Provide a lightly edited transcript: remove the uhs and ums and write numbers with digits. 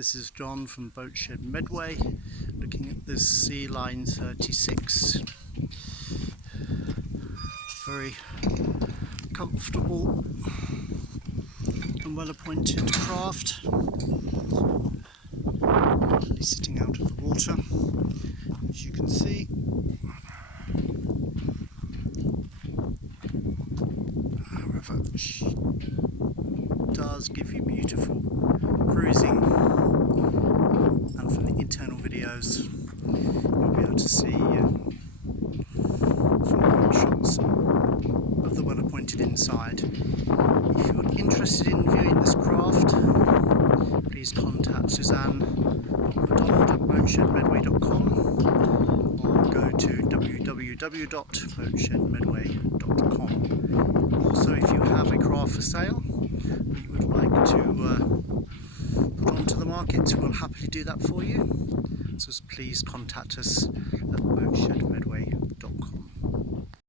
This is John from Boatshed Medway, looking at this Sealine 36. Very comfortable and well appointed craft, currently sitting out of the water, as you can see. However, she does give you beautiful cruising, and from the internal videos you'll be able to see some good shots of the well-appointed inside. If you're interested in viewing this craft, please contact Suzanne at boatshedmedway.com or go to www.boatshedmedway.com. Also, if you have a craft for sale that you would like to put onto the market, we'll happily do that for you. So please contact us at Boatshed